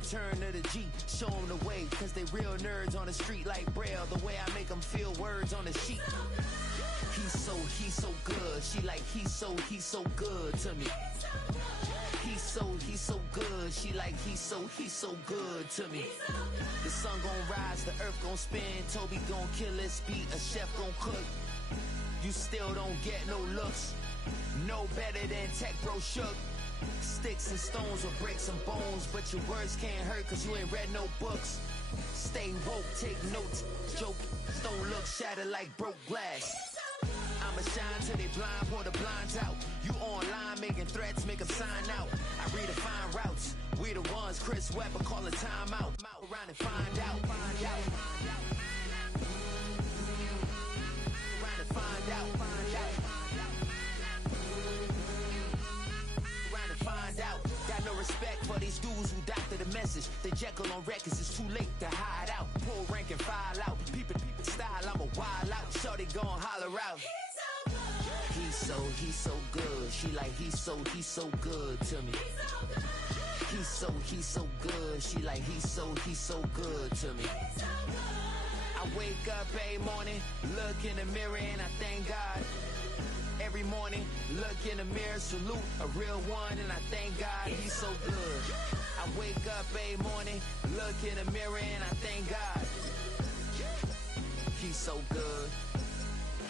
return to the G. Show them the way, cause they real nerds on the street like Braille. The way I make them feel words on the sheet. He's so good. She like, he's so good to me. He's so good. She like, he's so good to me. The sun gon' rise, the earth gon' spin. Toby gon' kill this beat, a chef gon' cook. You still don't get no looks. No better than Tech Bro Shook. Sticks and stones will break some bones, but your words can't hurt cause you ain't read no books. Stay woke, take notes, joke. Don't look shattered like broke glass. I'ma shine till they blind, pour the blinds out. You online making threats, make them sign out. I redefine routes. We the ones Chris Webber call a timeout. Around and find out. Around and find out. Around and find out. Got no respect for these dudes who doctor the message. The Jekyll on records, it's too late to hide out. Pull rank and file out. People style, I'm a wild out. Shorty gon' holler out. He's so good. She like, he's so good to me. He's so good. She like, he's so good to me. I wake up every morning, look in the mirror and I thank God. Every morning, look in the mirror, salute a real one and I thank God he's so good. I wake up every morning, look in the mirror and I thank God. He's so good.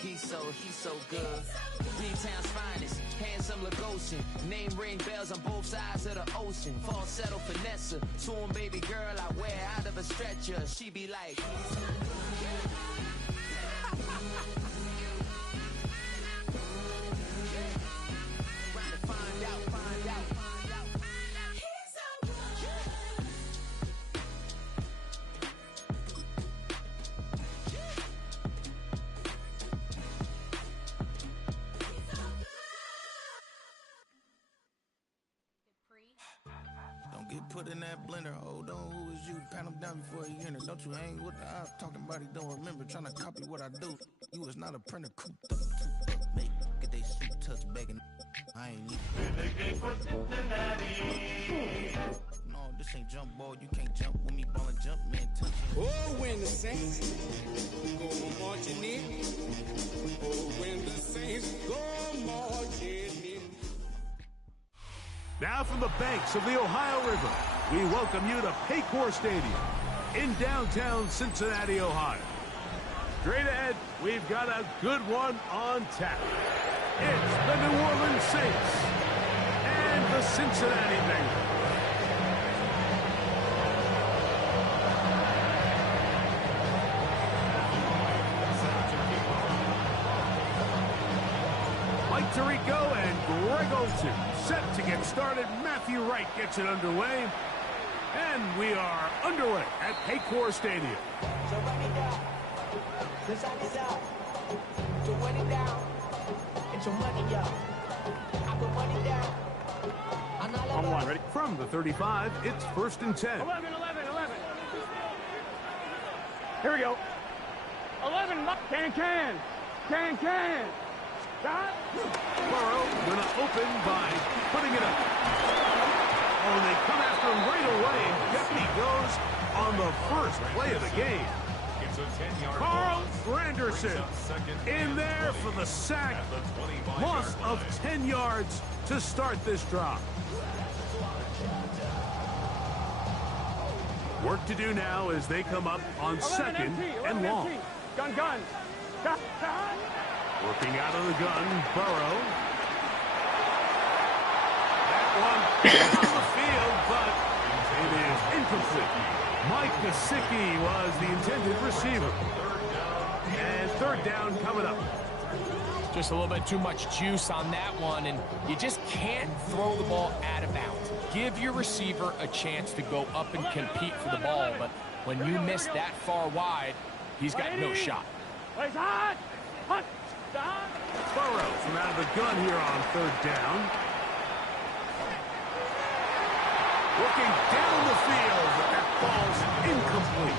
He's so good. D-Town's finest, handsome Lagosian. Name ring bells on both sides of the ocean. Falsetto finesse, soon baby girl I wear out of a stretcher. She be like, trying to find out. Get put in that blender. Hold on, who is you? Pat him down before he enter. Don't you hang with the ops talking about he don't remember. Trying to copy what I do. You was not a printer. Cooped up, mate. Get they suit touch begging. I ain't need no, this ain't jump ball. You can't jump with me. Ball and jump, man. Touch it. Oh, when the Saints go marching in. Oh, when the Saints go marching in. Now from the banks of the Ohio River, we welcome you to Paycor Stadium in downtown Cincinnati, Ohio. Straight ahead, we've got a good one on tap. It's the New Orleans Saints and the Cincinnati Bengals. Mike Tirico and Greg Olsen set to get started. Matthew Wright gets it underway. And we are underway at Paycor Stadium. So run it down. This side is out. So run it down. It's your money, y'all. I put money down. On one, ready? From the 35, it's 1st and 10. 11. Here we go. 11, can. Got Burrow gonna open by putting it up. Oh, and they come after him right away. Deputy goes on the first play of the game. Carl Granderson in there for the sack. Loss of 10 yards to start this drive. Work to do now as they come up on 2nd and long. Gun. Working out of the gun, Burrow. That one on the field, but it is incomplete. Mike Gesicki was the intended receiver. And 3rd down coming up. Just a little bit too much juice on that one, and you just can't throw the ball out of bounds. Give your receiver a chance to go up and compete for the ball, but when you miss that far wide, he's got no shot. Plays hot. Burrow from out of the gun here on 3rd down. Working down the field, but that ball's incomplete.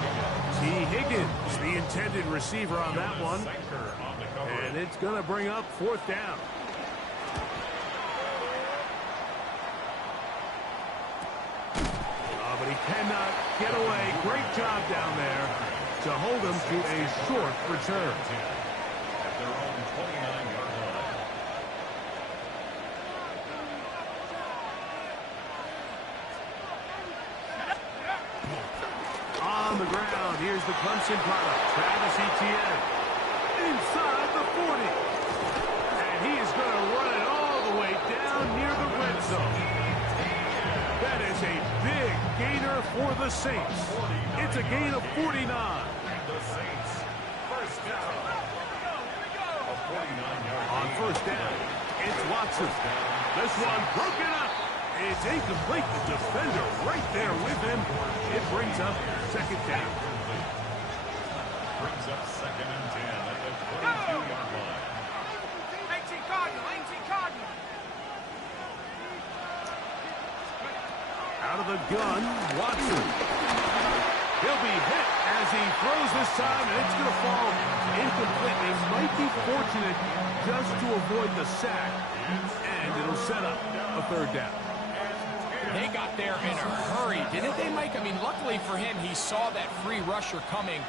T. Higgins, the intended receiver on that one. And it's going to bring up 4th down. But he can get away. Great job down there to hold them to a short return. At their own 29-yard line. On the ground, here's the Clemson product, Travis Etienne. Inside the 40. And he is going to run it all the way down near the red zone. That is a big gainer for the Saints. It's a gain of 49. The Saints, first down. A 49-yard On first down, it's Watson. This one broken up. It's incomplete. The defender right there with him. It brings up second down. Brings up 2nd and 10 at the 22-yard line. 18 Cardinal, 18 Cardinal. Out of the gun, Watson. He'll be hit as he throws this time, and it's going to fall incomplete. They might be fortunate just to avoid the sack, and it'll set up a third down. They got there in a hurry, didn't they, Mike? I mean, luckily for him, he saw that free rusher coming,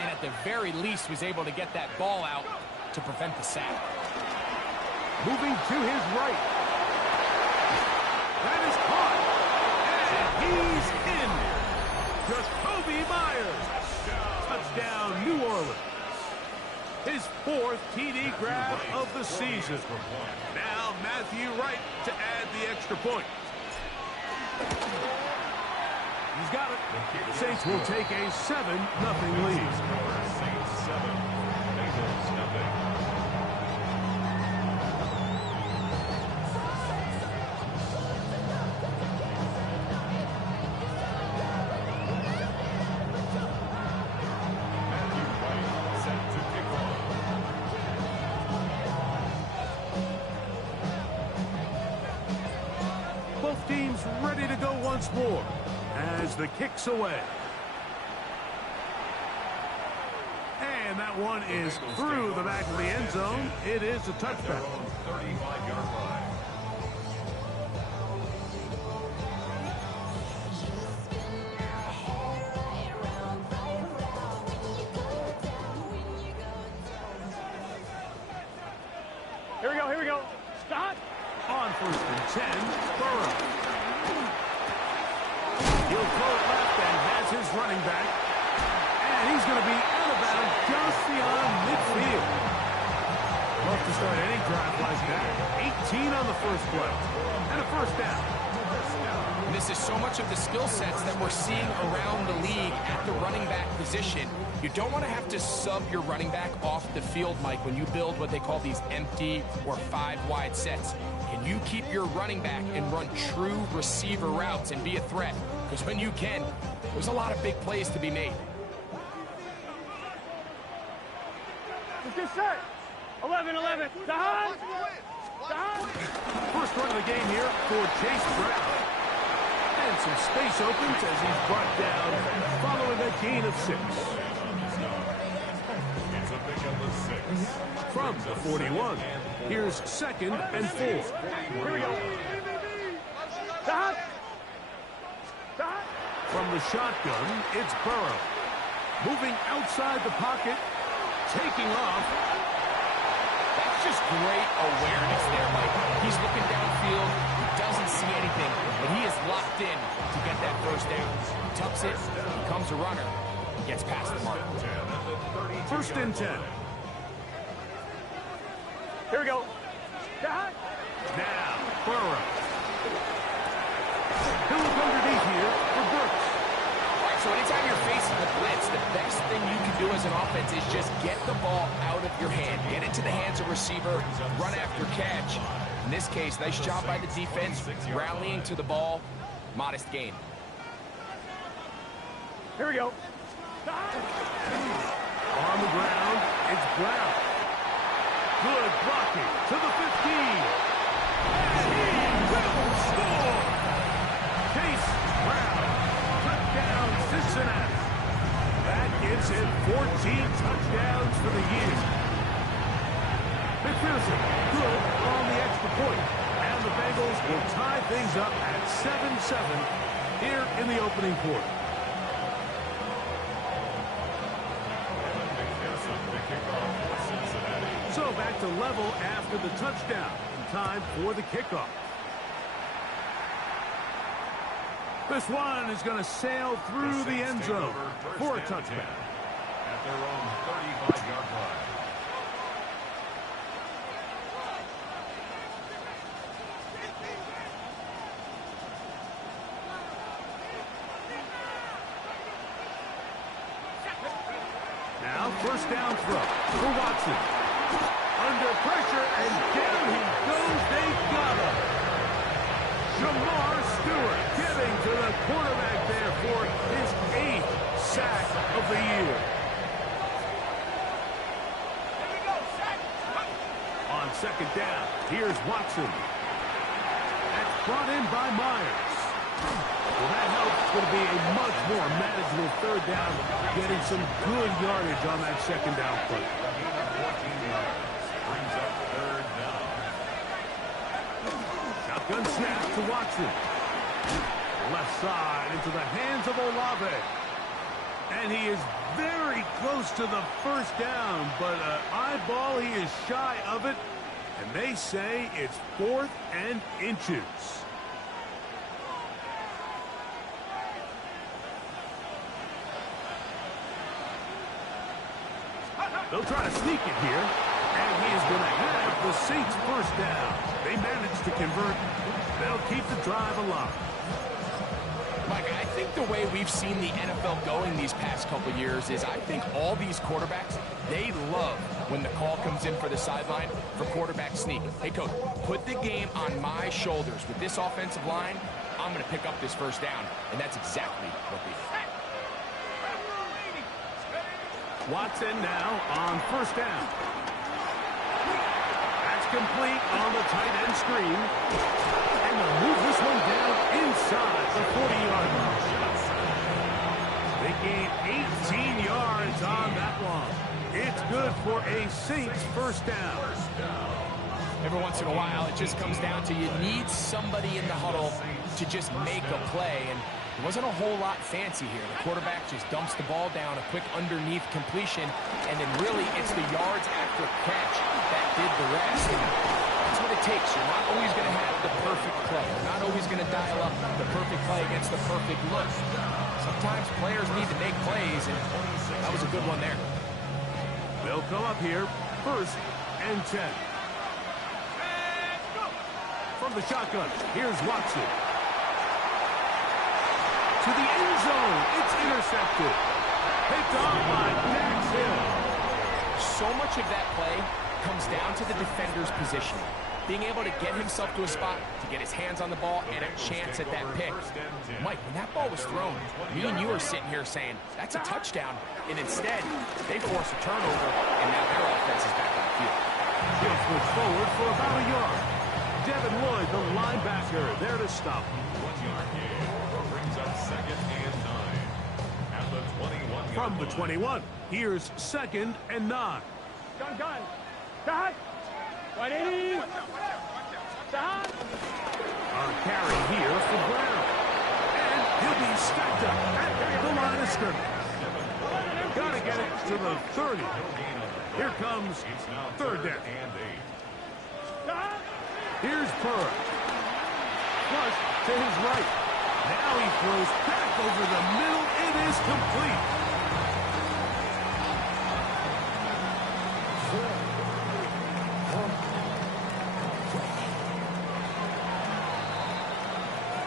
and at the very least was able to get that ball out to prevent the sack. Moving to his right. That is caught. And he's in. Jacoby Myers. Touchdown, New Orleans. His 4th TD grab of the season. Now Matthew Wright to add the extra point. He's got it. The Saints will take a 7-0 lead. Saints 7, Bengals nothing. Matthew Wright set to kick off. Both teams ready to go once more as the kick's away. And that one is through the back of the end zone. It is a touchback. 35-yard line. Here we go. Stop. On first and 10, Burrow. He'll throw it left and has his running back. And he's going to be out of bounds just beyond midfield. Love to start any drive like that. 18 on the first play. And a first down. And this is so much of the skill sets that we're seeing around the league at the running back position. You don't want to have to sub your running back off the field, Mike, when you build what they call these empty or 5-wide sets. Can you keep your running back and run true receiver routes and be a threat? Because when you can, there's a lot of big plays to be made. Let's get set. 11. Dahan. First run of the game here for Chase Brown. And some space opens as he's brought down following a gain of 6. It's a pickup of 6. From the 41, here's 2nd and 4. Here we go. Dahan. From the shotgun, it's Burrow. Moving outside the pocket, taking off. That's just great awareness there, Mike. He's looking downfield. He doesn't see anything, but he is locked in to get that first down. Tucks it, becomes a runner, and gets past the mark. First and 10. Here we go. Dahan. Now, Burrow. He'll look underneath here for Brooks. All right, so anytime you're facing the blitz, the best thing you can do as an offense is just get the ball out of your hand. Get it to the hands of receiver, run after catch. In this case, nice job by the defense, rallying to the ball. Modest gain. Here we go. On the ground, it's Brown. Good blocking to the 15. And he will score. Chase Brown. Touchdown, Cincinnati. That gives him 14 touchdowns for the year. McPherson, good on the extra point. And the Bengals will tie things up at 7-7 here in the opening quarter. to level after the touchdown. In time for the kickoff. This one is going to sail through the end zone for a touchback. At their own 35-yard line. Now, first down throw for Watson. Under pressure, and down he goes. They got him. Jamar Stewart getting to the quarterback there for his 8th sack of the year. On second down, here's Watson. That's brought in by Myers. Well, that helps. It's going to be a much more manageable third down, getting some good yardage on that second down play. Brings up third down. Shotgun snap to Watson. Left side into the hands of Olave. And he is very close to the first down, but eyeball, he is shy of it. And they say it's 4th and inches. They'll try to sneak it here, and he is going to have the Saints first down. They managed to convert. They'll keep the drive alive. Mike, I think the way we've seen the NFL going these past couple years is I think all these quarterbacks, they love when the call comes in for the sideline for quarterback sneak. Hey, coach, put the game on my shoulders. With this offensive line, I'm going to pick up this first down, and that's exactly what they did. Watson now on first down. That's complete on the tight end screen. And they'll move this one down inside the 40-yard line. They gain 18 yards on that one. It's good for a Saints first down. Every once in a while, it just comes down to you need somebody in the huddle to just make a play. And it wasn't a whole lot fancy here. The quarterback just dumps the ball down, a quick underneath completion, and then really it's the yards after catch that did the rest. And that's what it takes. You're not always going to have the perfect play. You're not always going to dial up the perfect play against the perfect look. Sometimes players need to make plays, and that was a good one there. They'll come up here, 1st and 10. From the shotgun, here's Watson. To the end zone, it's intercepted. Picked off by Dax Hill. So much of that play comes down to the defender's position. Being able to get himself to a spot, to get his hands on the ball, and a chance at that pick. Mike, when that ball was thrown, me and you are sitting here saying, that's a touchdown. And instead, they force a turnover, and now their offense is back on the field. He'll switch forward for about a yard. Devin Lloyd, the linebacker, there to stop. 1-yard gain. Brings up 2nd and 9. At the 21-yard From the line. 21, here's 2nd and 9. Gun. Dot. 180. Dot. On carry here for Brown. And he'll be stacked up at the line of scrimmage. Got to get it to the 30. Here comes third down. And 8. Here's Burr. Flush to his right. Now he throws back over the middle. It is complete.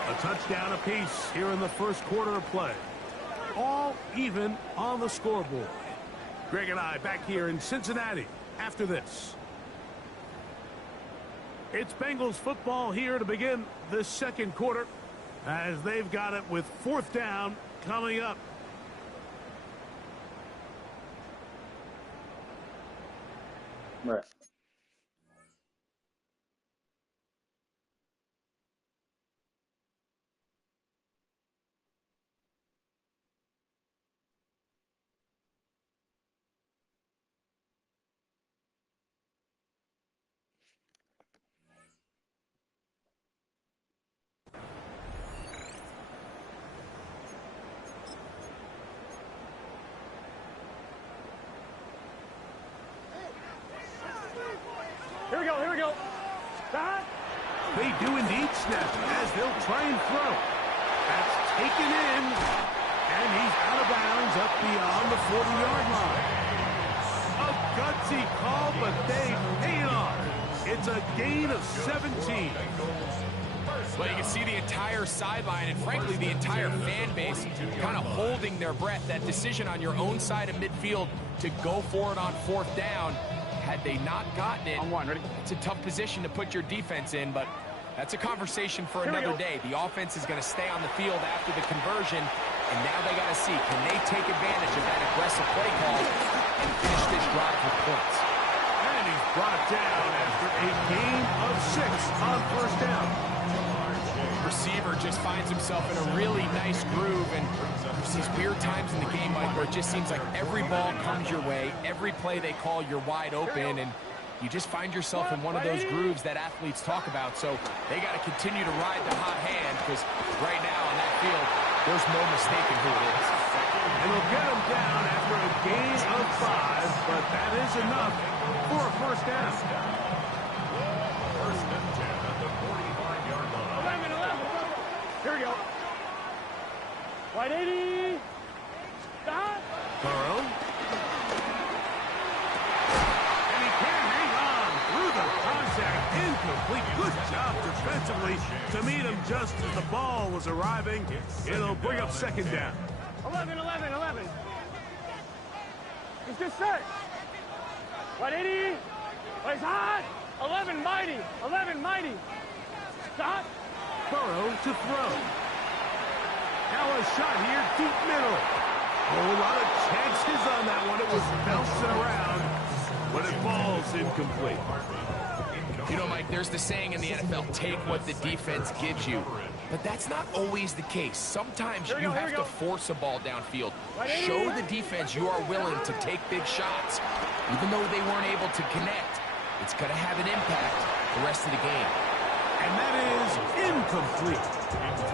A touchdown apiece here in the first quarter of play. All even on the scoreboard. Greg and I back here in Cincinnati after this. It's Bengals football here to begin the second quarter as they've got it with 4th down coming up. Right. do indeed snap as they'll try and throw. That's taken in, and he's out of bounds up beyond the 40-yard line. A gutsy call, but they pay it off. It's a gain of 17. Well, you can see the entire sideline and, frankly, the entire fan base kind of holding their breath. That decision on your own side of midfield to go for it on 4th down, had they not gotten it, it's a tough position to put your defense in, but that's a conversation for another day. The offense is going to stay on the field after the conversion, and now they got to see, can they take advantage of that aggressive play call and finish this drive with points? And he's brought down after a gain of 6 on 1st down. Receiver just finds himself in a really nice groove, and there's these weird times in the game, Mike, where it just seems like every ball comes your way, every play they call, you're wide open, and you just find yourself in one of those grooves that athletes talk about. So they got to continue to ride the hot hand, because right now on that field, there's no mistaking who it is. And they'll get him down after a gain of 5, but that is enough for a 1st down. 1st and 10 at the 45-yard line. 11. Here we go. Wide 80. Stop. Burrow. And he can't hang on through the contact. Incomplete. Good job defensively to meet him just as the ball was arriving. It'll bring up 2nd down. 11. He's just set. 180. Oh, he's hot. 11 mighty. Stop. Burrow to throw. Now a shot here, deep middle. A lot of chances on that one. It was bouncing around, but it falls incomplete. You know, Mike, there's the saying in the NFL, take what the defense gives you. But that's not always the case. Sometimes you have to force a ball downfield. Show the defense you are willing to take big shots. Even though they weren't able to connect, it's going to have an impact the rest of the game. And that is incomplete.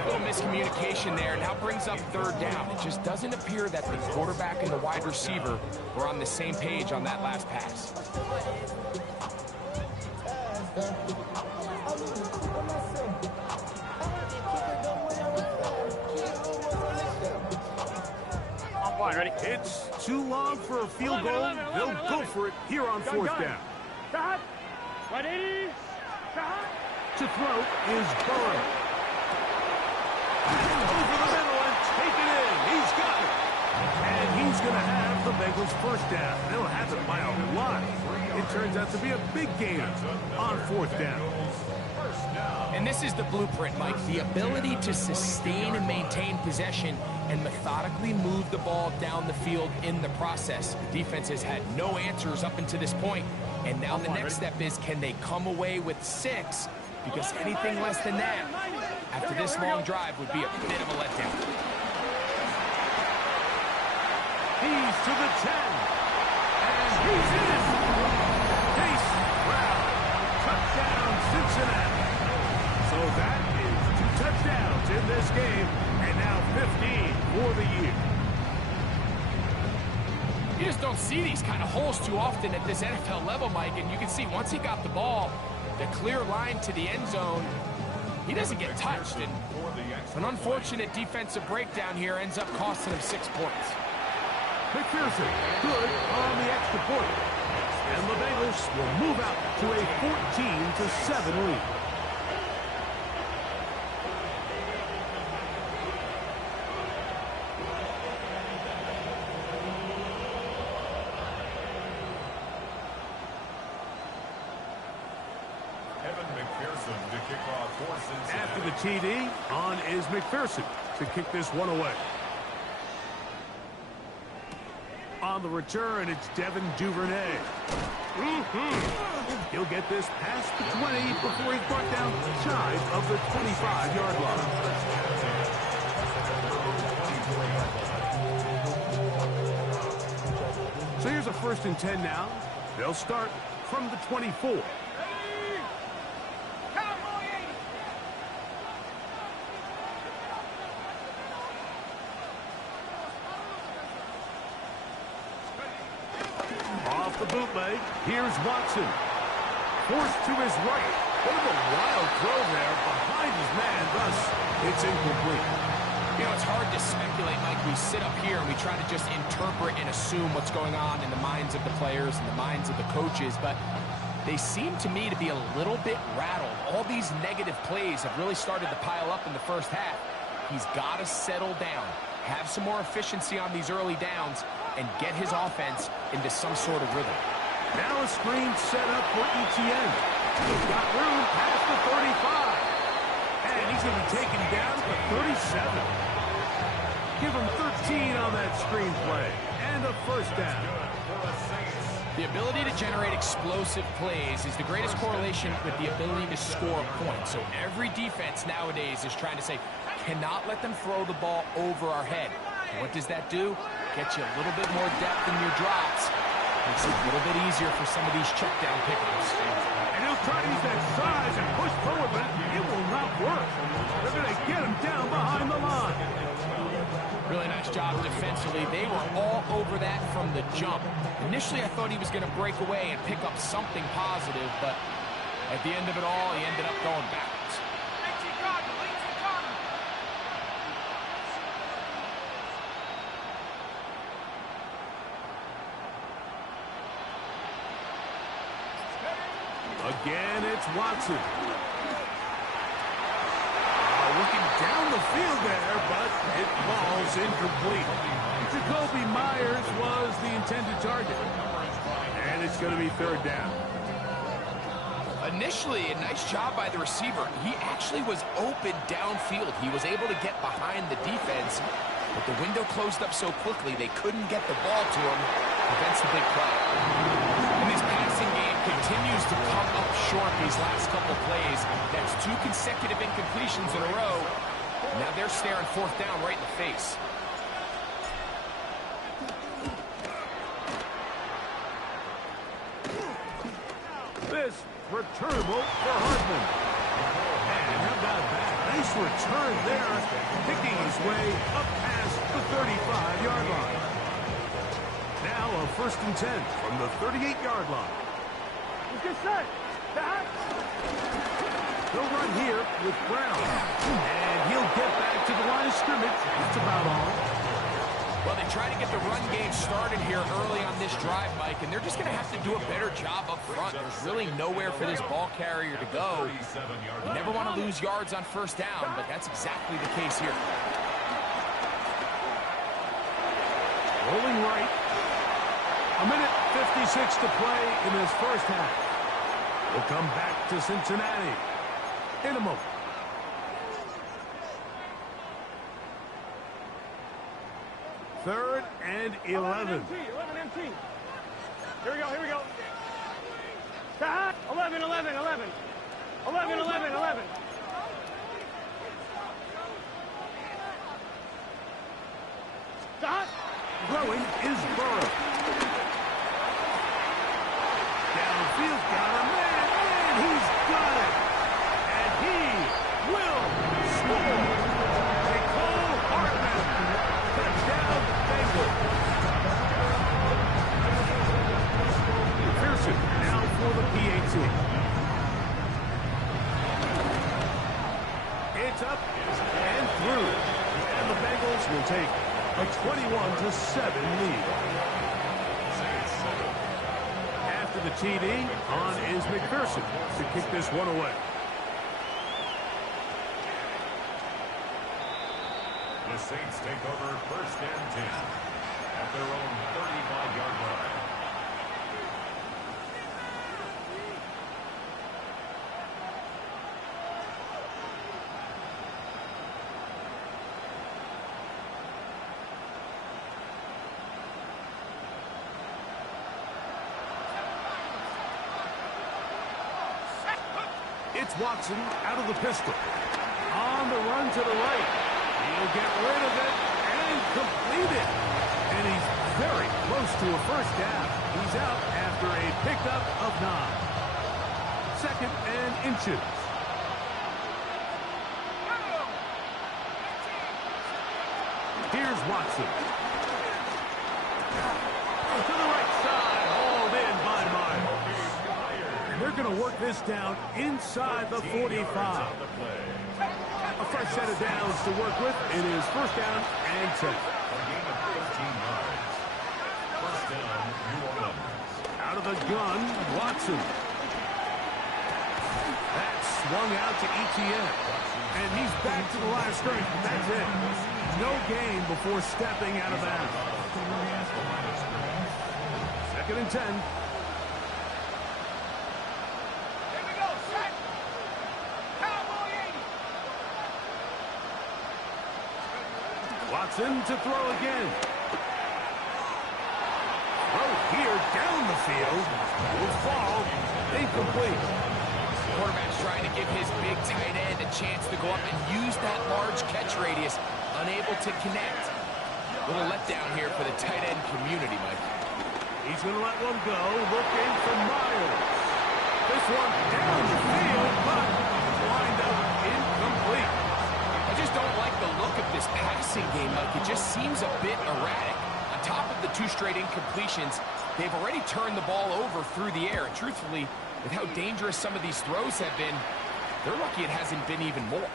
A little miscommunication there. Now brings up 3rd down. It just doesn't appear that the quarterback and the wide receiver were on the same page on that last pass. Ready? It's too long for a field goal. They'll go for it here on 4th down. Stop. 180. Stop. To throw is Burrow. Over the middle and taken in. He's got it. And he's going to have the Bengals 1st down. They'll have it by a lot. It turns out to be a big gain on 4th down. And this is the blueprint, Mike. The ability to sustain and maintain possession and methodically move the ball down the field in the process. The defense has had no answers up until this point. And now the next step is, can they come away with 6? Because anything less than that, after this long drive, would be a bit of a letdown. He's to the 10. And he's in it. Case Brown. Touchdown, Cincinnati. So that is 2 touchdowns in this game, and now 15 for the year. You just don't see these kind of holes too often at this NFL level, Mike, and you can see once he got the ball, the clear line to the end zone, he doesn't get touched, and an unfortunate defensive breakdown here ends up costing him 6 points. McPherson, good on the extra point. And the Bengals will move out to a 14-7 lead. After the TD, on is McPherson to kick this one away. On the return, it's Devin Duvernay. He'll get this past the 20 before he's brought down shy of the 25-yard line. So here's a 1st and 10 now. They'll start from the 24. Off the bootleg, here's Watson. Forced to his right, Bit of a wild throw there behind his man, thus it's incomplete. You know, it's hard to speculate, Mike. We sit up here and we try to just interpret and assume what's going on in the minds of the players and the minds of the coaches, but they seem to me to be a little bit rattled. All these negative plays have really started to pile up in the first half. He's got to settle down, have some more efficiency on these early downs, and get his offense into some sort of rhythm. Now a screen set up for Etienne. He's got room past the 35. And he's going to be taken down to 37. Give him 13 on that screen play. And a first down. The ability to generate explosive plays is the greatest correlation with the ability to score points. So every defense nowadays is trying to say, cannot let them throw the ball over our head. What does that do? Get you a little bit more depth in your drops. Makes it a little bit easier for some of these check down pickups. And he'll try to use that size and push forward, but it will not work. They're going to get him down behind the line. Really nice job defensively. They were all over that from the jump. Initially, I thought he was going to break away and pick up something positive, but at the end of it all, he ended up going backwards. Again, it's Watson. Looking down the field there, but it falls incomplete. Jacoby Myers was the intended target. And it's going to be third down. Initially, a nice job by the receiver. He actually was open downfield. He was able to get behind the defense, but the window closed up so quickly they couldn't get the ball to him. Prevents the big play. And his passing game continues to come up short these last couple plays. That's 2 consecutive incompletions in a row. Now they're staring fourth down right in the face. This returnable for Hartman. And how about that? Nice return there, picking his way up past the 35-yard line. Now a 1st and 10 from the 38-yard line. Get set. Back. They'll run here with Brown. And he'll get back to the line of scrimmage. That's about all. Well, they try to get the run game started here early on this drive, Mike, and they're just going to have to do a better job up front. There's really nowhere for this ball carrier to go. You never want to lose yards on first down, but that's exactly the case here. Rolling right. A minute 56 to play in this first half. We'll come back to Cincinnati in a moment. Third and 11. 11 MT. Here we go, here we go. Stop. 11, 11, 11. 11, 11, 11. Stop. Throwing is Burrow. Downfield, got a man, and he's got it. And he will score. Nicole Hartman. Touchdown, Bengals. Pearson now for the PAT. It's up and through. And the Bengals will take a 21-7 lead. After the TD, on is McPherson to kick this one away. The Saints take over 1st and 10 at their own 35-yard line. It's Watson out of the pistol. On the run to the right. He'll get rid of it and complete it. And he's very close to a first down. He's out after a pickup of 9. 2nd and inches. Here's Watson. To the right side. Hauled in by Myers. And they're going to work this down inside the 45. A fresh set of downs to work with. It is first down and 10. Out of the gun, Watson. That's swung out to ETN. And he's back to the line of scrimmage. That's it. No gain before stepping out of bounds. Second and 10. Here we go, set. Cowboy 80. Watson to throw again. Throw here down the field. Will fall. Incomplete. Quarterback's trying to give his big tight end a chance to go up and use that large catch radius. Unable to connect. Little letdown here for the tight end community, Mike. He's going to let one go. Looking for Myers. This one down the field, but lined up incomplete. I just don't like the look of this passing game, Mike. It just seems a bit erratic. On top of the 2 straight incompletions, they've already turned the ball over through the air. And truthfully, with how dangerous some of these throws have been, they're lucky it hasn't been even more.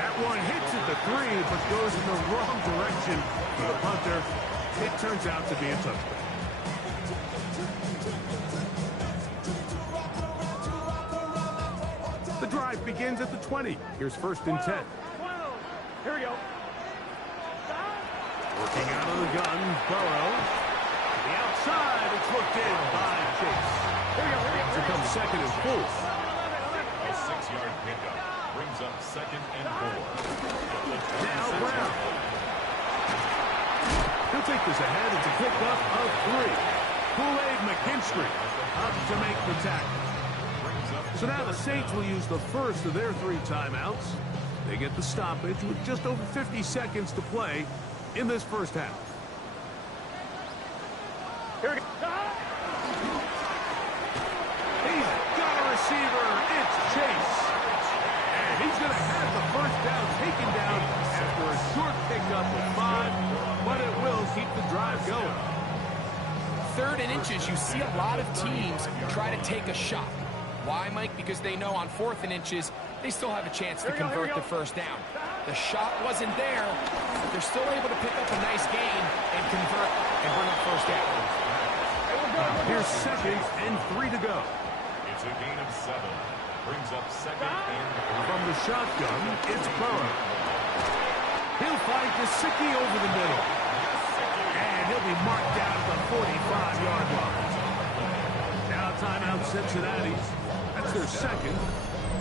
That one hits at the 3, but goes in the wrong direction for the punter. It turns out to be a touchdown. The drive begins at the 20. Here's first and 10. Here we go. Working out of the gun, Burrow. To the outside, it's looked in by Chase. Here comes second and 4. A 6-yard pickup brings up second and 4. Now Brown. He'll take this ahead. It's a pickup of 3. Kool-Aid McKinstry up to make the tackle. So now the Saints will use the first of their 3 timeouts. They get the stoppage with just over 50 seconds to play in this first half. Here we go. He's got a receiver. It's Chase. And he's going to have the first down taken down after a short pickup of 5, but it will keep the drive going. 3rd and inches, you see a lot of teams try to take a shot. Why, Mike? Because they know on 4th and inches, they still have a chance to convert the first down. The shot wasn't there, but they're still able to pick up a nice gain and convert and bring up first down. Here's second and 3 to go. It's a gain of 7. Brings up second and 3. From the shotgun, it's Burrow. He'll find Gesicki over the middle. And he'll be marked down at the 45-yard line. Now timeout Cincinnati's. That's their second.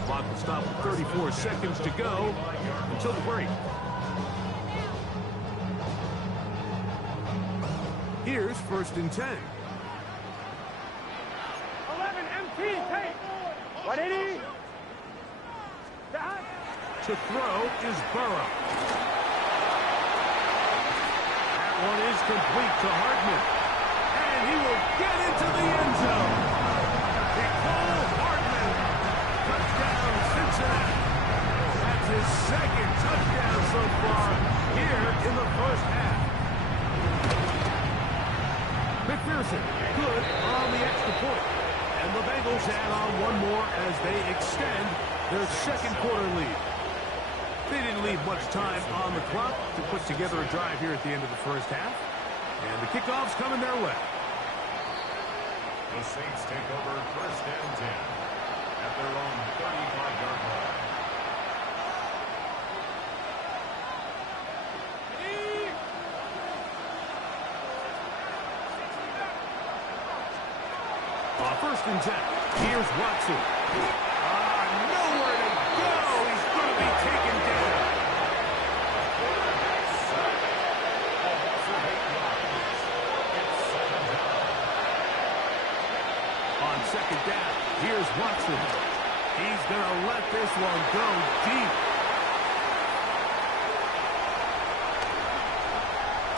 Clock will stop with 34 seconds to go until the break. Here's first and 10. 11 MT, take. 180. To throw is Burrow. That one is complete to Hardman. And he will get into the end zone. Nicole Hardman. Touchdown, Cincinnati. That's his second touchdown so far here in the first half. McPherson, good on the extra point. And the Bengals add on one more as they extend their second quarter lead. They didn't leave much time on the clock to put together a drive here at the end of the first half. And the kickoff's coming their way. The Saints take over first and 10 at their own 35-yard line. First and 10. Here's Watson. Nowhere to go. He's going to be taken down. On second down, here's Watson. He's going to let this one go deep.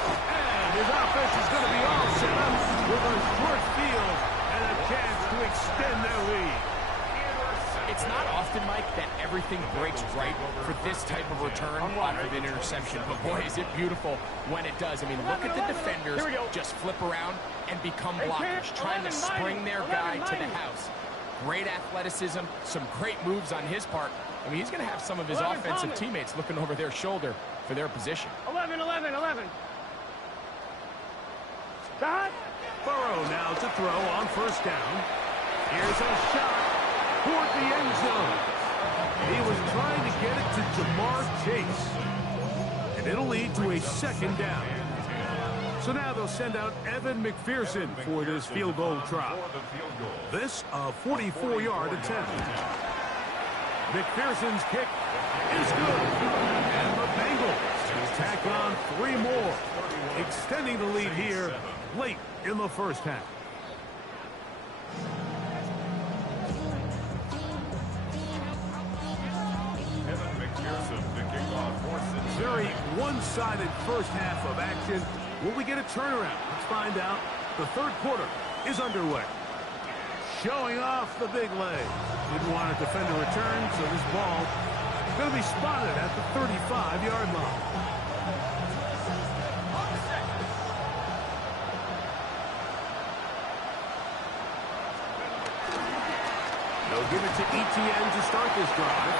And his offense is going to be all set up with a short field and a chance to extend their lead. It's not often, Mike, that everything breaks right for this type of return off of an interception. But boy, is it beautiful when it does. I mean, look at the defenders just flip around and become blockers, trying to spring their guy to the house. great athleticism, some great moves on his part. I mean, he's going to have some of his offensive teammates looking over their shoulder for their position. 11, 11, 11. Got. Burrow now to throw on first down. Here's a shot toward the end zone. He was trying to get it to Jamar Chase. And it'll lead to a second down. So now they'll send out Evan McPherson for this field goal try. This a 44-yard attempt. McPherson's kick is good. And the Bengals will tack on 3 more, extending the lead here late in the first half. Evan McPherson to kick off for Cincinnati. Very one-sided first half of action. Will we get a turnaround? Let's find out. The third quarter is underway. Showing off the big leg. Didn't want a defender return, so this ball is going to be spotted at the 35-yard line. They'll give it to Etienne to start this drive.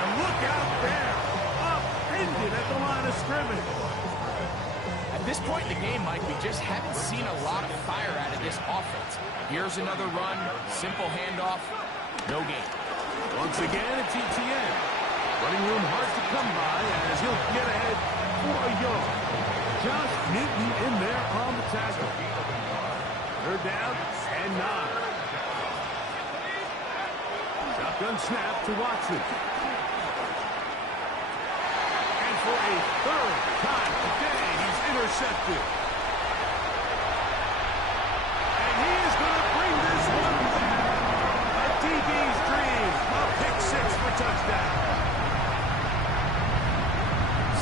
And look out there. Upended at the line of scrimmage. At this point in the game, Mike, we just haven't seen a lot of fire out of this offense. Here's another run, simple handoff, no gain. Once again, it's Etienne. Running room hard to come by as he'll get ahead for a yard. Josh Newton in there on the tackle. Third down and 9. Shotgun snap to Watson. And for a third time today, he's intercepted. And he is going to bring this one back. A DB's dream. A pick 6 for touchdown.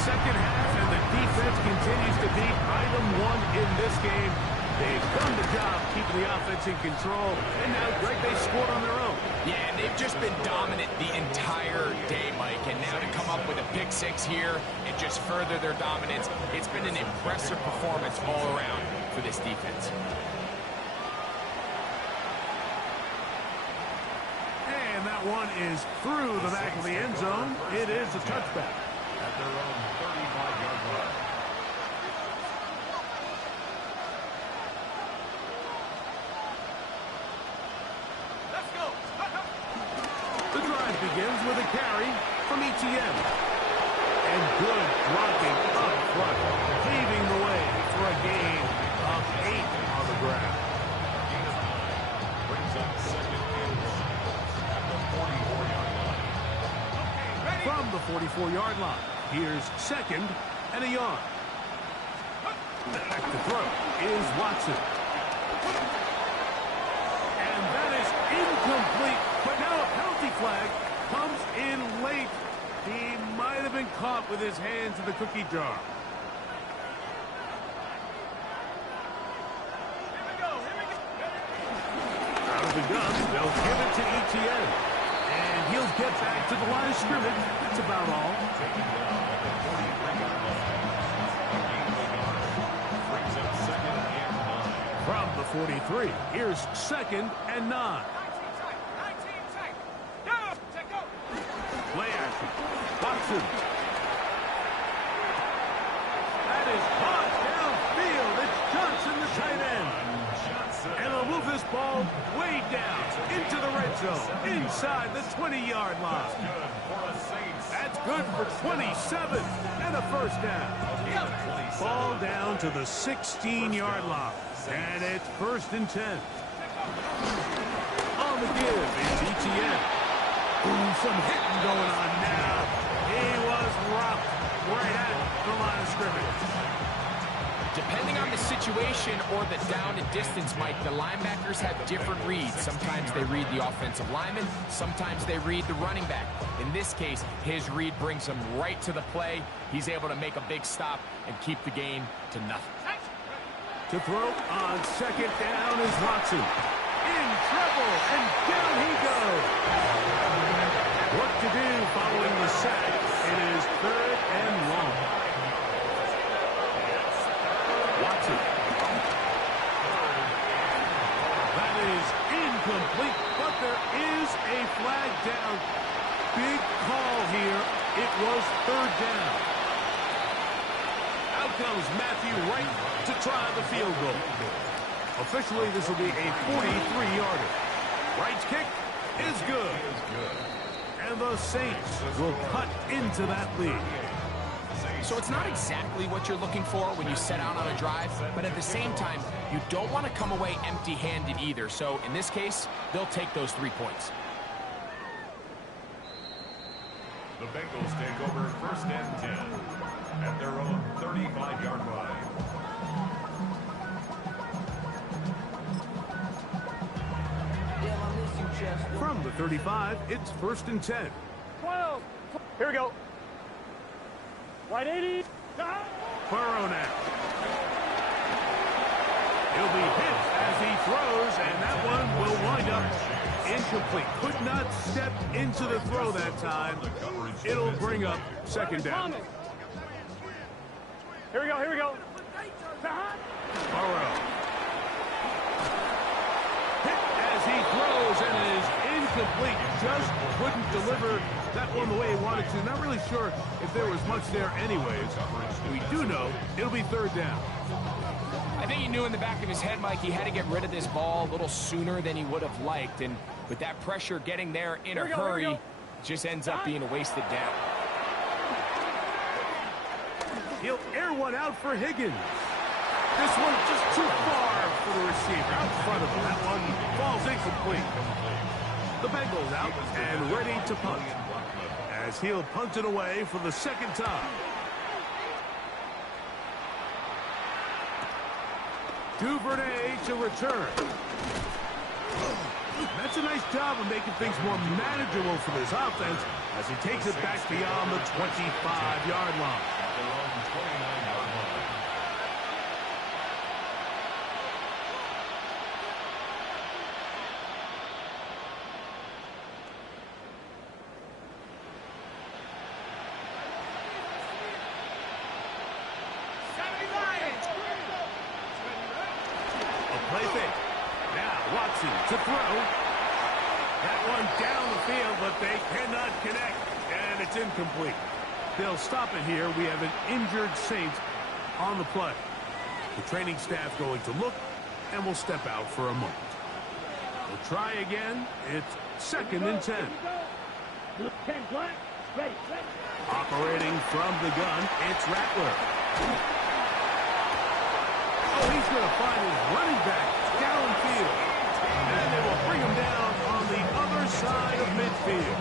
Second half, and the defense continues to be item 1 in this game. They've done the job keeping the offense in control, and now, Greg, they scored on their own. Yeah, and they've just been dominant the entire day, Mike, and now to come up with a pick 6 here and just further their dominance, it's been an impressive performance all around for this defense. And that one is through the back of the end zone. It is a touchback. At their own 35-yard line. The drive begins with a carry from Etienne. And good blocking up front, paving the way for a gain of 8 on the ground. Brings up second and 1 at the 44-yard line. From the 44-yard line, here's second and a yard. Back to throw is Watson. And that is incomplete, but now a penalty flag comes in late. He might have been caught with his hands in the cookie jar. Out of the gun, they'll give it to Etienne. And he'll get back to the line of scrimmage. That's about all. Brings up second and 9. From the 43, here's second and 9. Play action. Watson. That is caught downfield. It's Johnson, the tight end. And they'll move this ball way down into the red zone, inside the 20-yard line. That's good for 27 and a first down. Ball down to the 16-yard line. And it's first and 10. On the give is Etienne. Ooh, some hitting going on now. He was rocked right at the line of scrimmage. Depending on the situation or the down and distance, Mike, the linebackers have different reads. Sometimes they read the offensive lineman. Sometimes they read the running back. In this case, his read brings him right to the play. He's able to make a big stop and keep the gain to nothing. To throw on second down is Watson. In trouble, and down he goes. What to do following the sack? It is third and long. Watson. That is incomplete, but there is a flag down. Big call here. It was third down. Out comes Matthew Wright to try the field goal. Officially, this will be a 43-yarder. Wright's kick is good. And the Saints will cut into that lead. So it's not exactly what you're looking for when you set out on a drive, but at the same time, you don't want to come away empty-handed either. So in this case, they'll take those 3 points. The Bengals take over first and 10 at their own 35-yard line. From the 35, it's first and 10. 12. Here we go. Right 80. Burrow now. He'll be hit as he throws, and that one will wind up incomplete. Could not step into the throw that time. It'll bring up second down. Here we go, here we go. Burrow. Hit as he throws, and it is incomplete. Just couldn't deliver that one the way he wanted to. Not really sure if there was much there anyways. We do know it'll be third down. I think he knew in the back of his head, Mike, he had to get rid of this ball a little sooner than he would have liked. And with that pressure getting there in a hurry, it just ends up being a wasted down. He'll air one out for Higgins. This one just too far for the receiver. Out front of him. That one falls incomplete. The Bengals out and ready to punt, as he'll punt it away for the second time. Duvernay to return. That's a nice job of making things more manageable for this offense as he takes it back beyond the 25-yard line. Their own 29-yard line. Play fake. Now Watson to throw. That one down the field, but they cannot connect, and it's incomplete. They'll stop it here. We have an injured Saint on the play. The training staff going to look, and will step out for a moment. We'll try again. It's second and 10. Operating from the gun, it's Rattler. Oh, he's going to find his running back downfield. And they will bring him down on the other side of midfield.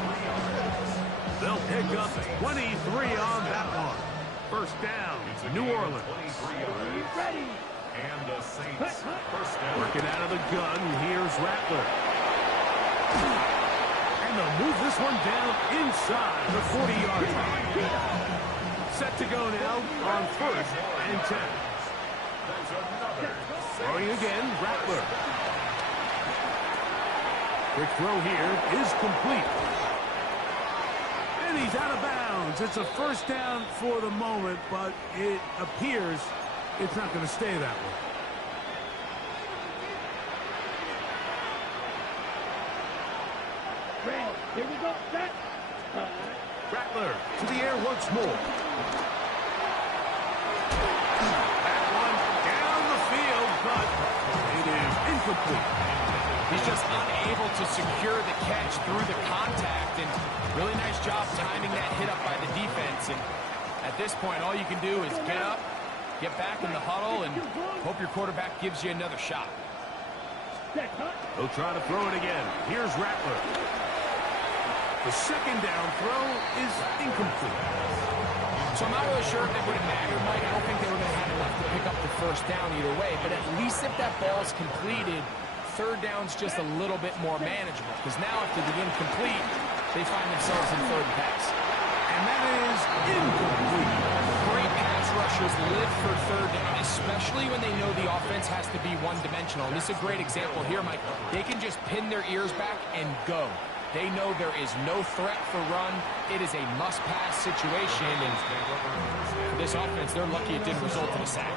They'll pick up 23 on that one. First down, New Orleans. And the Saints first down. Working out of the gun, here's Rattler. And they'll move this one down inside the 40-yard line. Set to go now on first and 10. Throwing again, Rattler. Quick throw here is complete. And he's out of bounds. It's a first down for the moment, but it appears it's not going to stay that way. Here we go. Set. Rattler to the air once more. But it is incomplete. He's just unable to secure the catch through the contact, and really nice job timing that hit up by the defense. And at this point, all you can do is get up, get back in the huddle, and hope your quarterback gives you another shot. He'll try to throw it again. Here's Rattler. The second down throw is incomplete. So I'm not really sure if it would have mattered, Mike. I don't think they would have had enough to pick up the first down either way. But at least if that ball's completed, third down's just a little bit more manageable. Because now after the incomplete, they find themselves in third and pass. And that is incomplete. Great pass rushers live for third down, especially when they know the offense has to be one-dimensional. And this is a great example here, Mike. They can just pin their ears back and go. They know there is no threat for run. It is a must-pass situation, and for this offense, they're lucky it didn't result in a sack.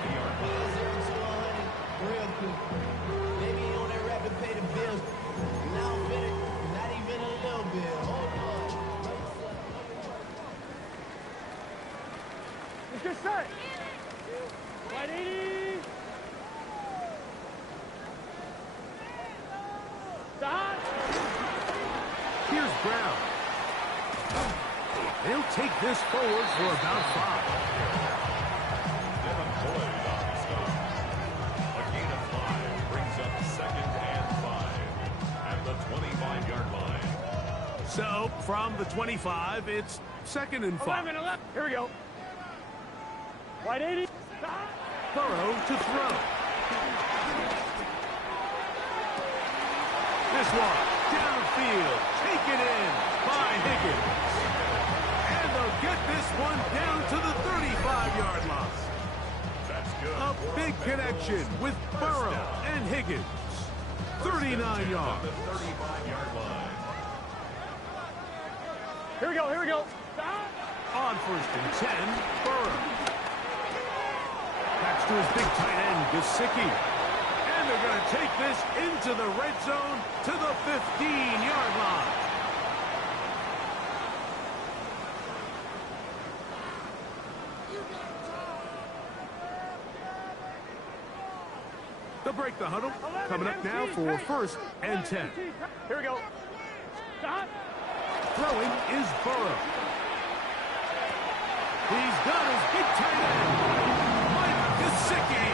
ground. They'll take this forward for about 5. A gain of 5 brings up 2nd and 5 at the 25-yard line. So, from the 25, it's 2nd and 5. 11, 11. Here we go. Wide 80. Burrow to throw. This one, downfield, taken in by Higgins. And they'll get this one down to the 35-yard line. That's good. A big connection with Burrow and Higgins. 39 yards. The 35-yard line. Here we go, here we go. On 1st and 10, Burrow. Backs to his big tight end, Gesicki. And they're going to take this into the red zone to the 15-yard line. They'll break the huddle. Coming up now for 1st and 10. Here we go. Throwing is Burrow. He's got his big tight end, Mike Gesicki.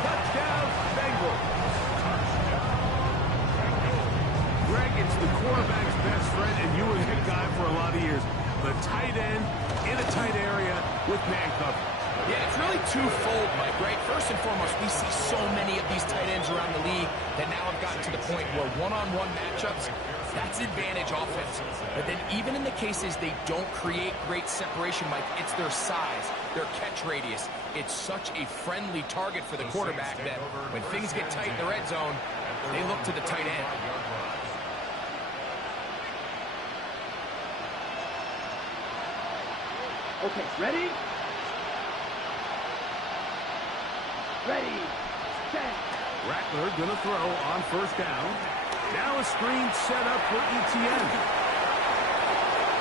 Touchdown, Bengals. Greg, it's the quarterback's best friend, and you were the guy for a lot of years. The tight end in a tight area with man coverage. Yeah, it's really twofold, Mike, right? First and foremost, we see so many of these tight ends around the league that now have gotten to the point where one-on-one matchups, that's advantage offense. But then even in the cases they don't create great separation, Mike, it's their size, their catch radius. It's such a friendly target for the quarterback that when things get tight in the red zone, they look to the tight end. Okay, ready? Ready, set. Rattler gonna throw on 1st down. Now a screen set up for ETN.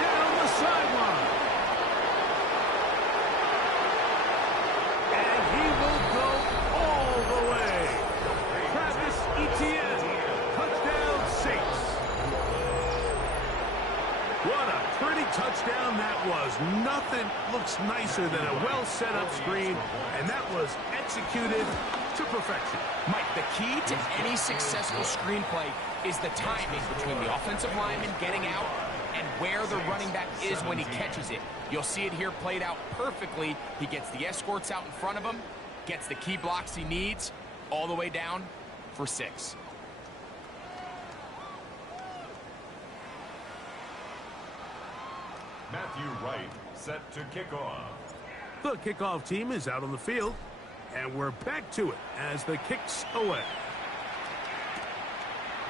Down the sideline. And he will go all the way. Travis Etienne, touchdown Saints. What a pretty touchdown that was. Nothing looks nicer than a well set up screen, and that was executed to perfection. Mike, the key to any successful screenplay is the timing between the offensive lineman getting out and where the running back is when he catches it. You'll see it here played out perfectly. He gets the escorts out in front of him, gets the key blocks he needs, all the way down for 6. Matthew Wright set to kick off. The kickoff team is out on the field, and we're back to it as the kick's away.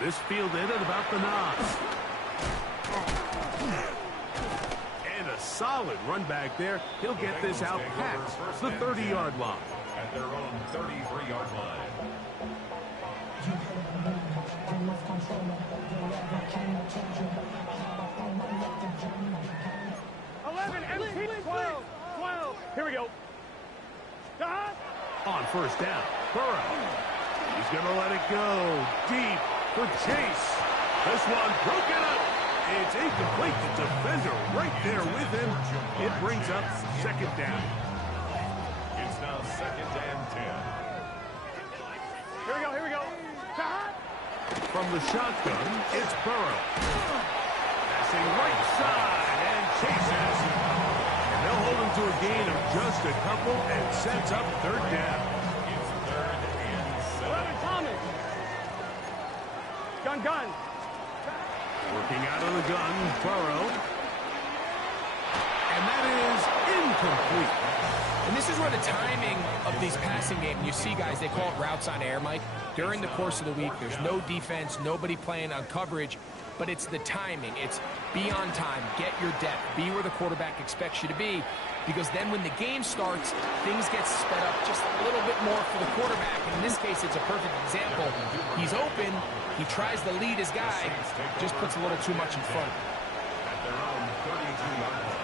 This fielded at about the 9. And a solid run back there. He'll get this out past the 30-yard line. At their own 33-yard line. 11, empty, 12. Here we go. On 1st down, Burrow. He's going to let it go deep for Chase. This one broken up. It's incomplete. The defender right there with him. It brings up 2nd down. It's now 2nd and 10. Here we go, here we go. From the shotgun, it's Burrow. Passing right side and chases. And they'll hold him to a gain of just a couple and sets up 3rd down. It's 3rd and 7. 11, Thomas. Gun. Working out of the gun, Burrow. And that is incomplete. And this is where the timing of these passing games, you see guys, they call it routes on air, Mike. During the course of the week, there's no defense, nobody playing on coverage, but it's the timing. It's be on time, get your depth, be where the quarterback expects you to be, because then when the game starts, things get sped up just a little bit more for the quarterback. And in this case, it's a perfect example. He's open, he tries to lead his guy, just puts a little too much in front. At their own 32-yard line.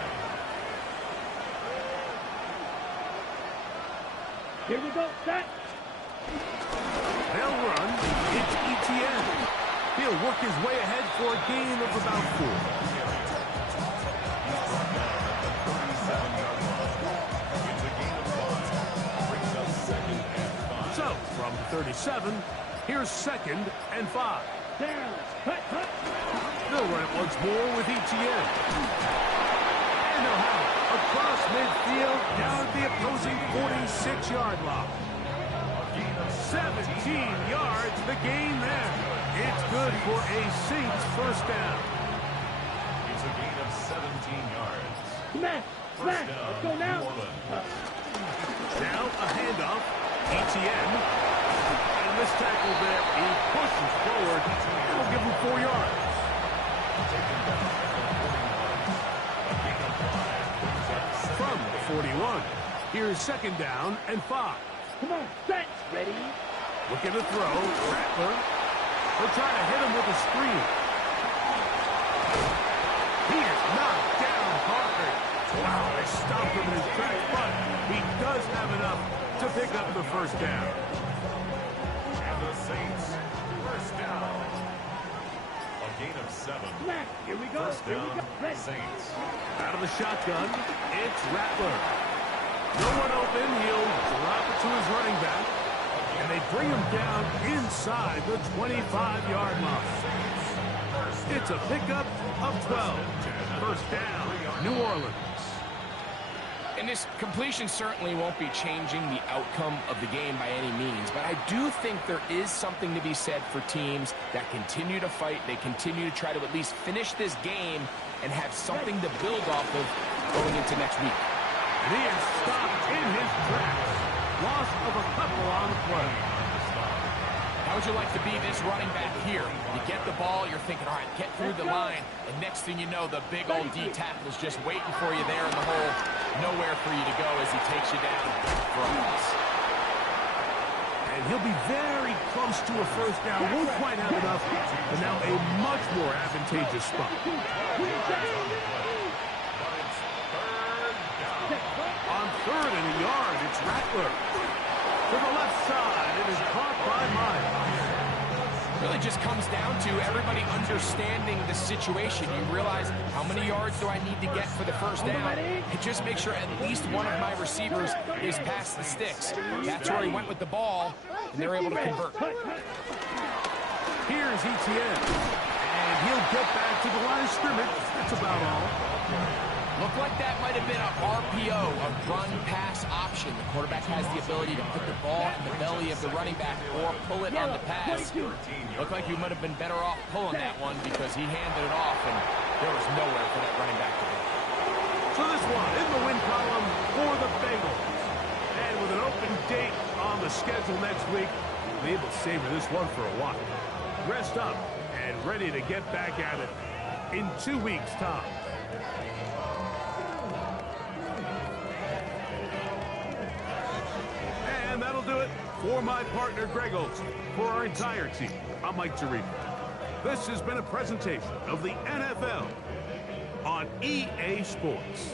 Here we go, set. They'll run. It's ETN. He'll work his way ahead for a gain of about 4. So, from 37, here's 2nd and 5. They'll run it once more with Etienne. And they'll have it across midfield down at the opposing 46-yard line. 17 yards, the gain there. It's good for a Saints first down. It's a gain of 17 yards. Smash! Let's go now. Now a handoff. Etienne. And this tackle there, he pushes forward. It'll give him 4 yards. From the 41, here's 2nd down and 5. Come on, set. Ready? Looking to throw. Rattler. They'll try to hit him with a screen. He is knocked down hard. Wow, they stopped him in his tracks, but he does have enough to pick up the first down. And the Saints, first down. A gain of 7. Here we go. First down, Saints. Out of the shotgun, it's Rattler. No one open, he'll drop it to his running back. And they bring him down inside the 25-yard line. It's a pickup of 12. First down, New Orleans. And this completion certainly won't be changing the outcome of the game by any means, but I do think there is something to be said for teams that continue to fight. They continue to try to at least finish this game and have something to build off of going into next week. And he is stopped in his tracks. Loss of a couple on the play. How would you like to be this running back here? You get the ball, you're thinking, all right, get through the line, and next thing you know, the big old D tackle's just waiting for you there in the hole. Nowhere for you to go as he takes you down for a loss. And he'll be very close to a first down. Won't quite have enough, but now a much more advantageous spot. On 3rd and a yard, it's Rattler. To the left side, it is caught by Myers. Really just comes down to everybody understanding the situation. You realize how many yards do I need to get for the first down, and just make sure at least one of my receivers is past the sticks. That's where he went with the ball, and they're able to convert. Here's Etienne, and he'll get back to the line of scrimmage. That's about all. Looked like that might have been a RPO, a run-pass option. The quarterback has the ability to put the ball in the belly of the running back or pull it on the pass. Looked like you might have been better off pulling that one because he handed it off, and there was nowhere for that running back to go. So this one in the win column for the Bengals. And with an open date on the schedule next week, we'll be able to savor this one for a while. Rest up and ready to get back at it in 2 weeks' time. And that'll do it for my partner, Greg Olson. For our entire team, I'm Mike Tirico. This has been a presentation of the NFL on EA Sports.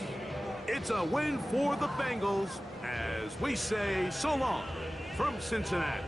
It's a win for the Bengals as we say so long from Cincinnati.